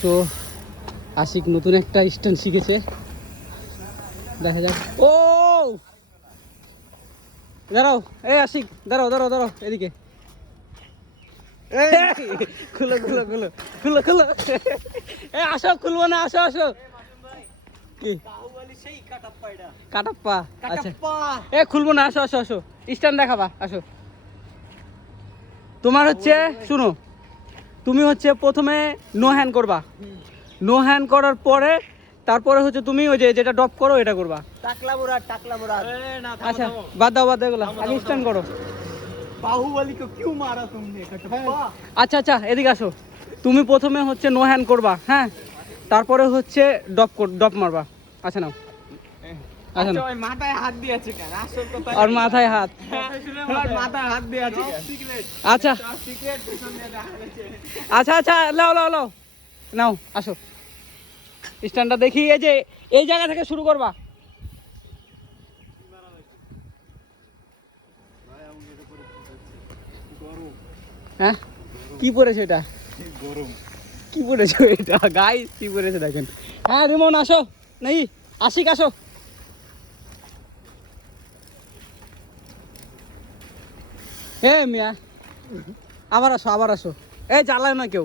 So Ashiq নতুন একটা stand শিখেছে, দেখা যাক। ও দাঁড়াও, এই আশিক দাঁড়াও দাঁড়াও দাঁড়াও, এদিকে খুলো খুলো খুলো খুলো খুলো, এ আসো, খুলবো না, আসো আসো। কি কাটাপ্পা? আচ্ছা এ খুলবো না, আসো আসো আসো, স্ট্যান্ড দেখাবা, আসো। তোমার হচ্ছে শুনো, তুমি হচ্ছে প্রথমে নো হ্যান্ড করবা, নো হ্যান্ড করার পরে তারপরে হচ্ছে তুমি ওই যে যেটা ড্রপ করো এটা করবা। টাকলা মুরাদ আচ্ছা বাদ দাও বাদ দাও এগুলো, আগে স্ট্যান্ড করো। बाहुबली को क्यों मारा तुमने कटप्पा? আচ্ছা আচ্ছা এদিকে আসো, তুমি প্রথমে হচ্ছে নো হ্যান্ড করবা, হ্যাঁ, তারপরে হচ্ছে ড্রপ মারবা। আচ্ছা নাও, আচ্ছা নাও। ওই মাথায় হাত দিয়েছে কেন? আসল কথা আর মাথায় হাত, আর মাথায় হাত দিয়েছে কেন? সিক্রেট আচ্ছা সিক্রেট পেছন দিয়ে দেখা যাচ্ছে। আচ্ছা আচ্ছা লাও লাও লাও, নাও আসো, স্ট্যান্ডটা দেখি, এই যে এই জায়গা থেকে শুরু করবা। হ্যাঁ কি পড়েছে এটা? গরম কি পড়েছে এটা গাইস, কি পড়েছে দেখেন। হ্যাঁ রিমন আসো, নেই আশিক আসো। এ মিয়া আবার আসো আবার আসো, এই জ্বালায় না কেউ।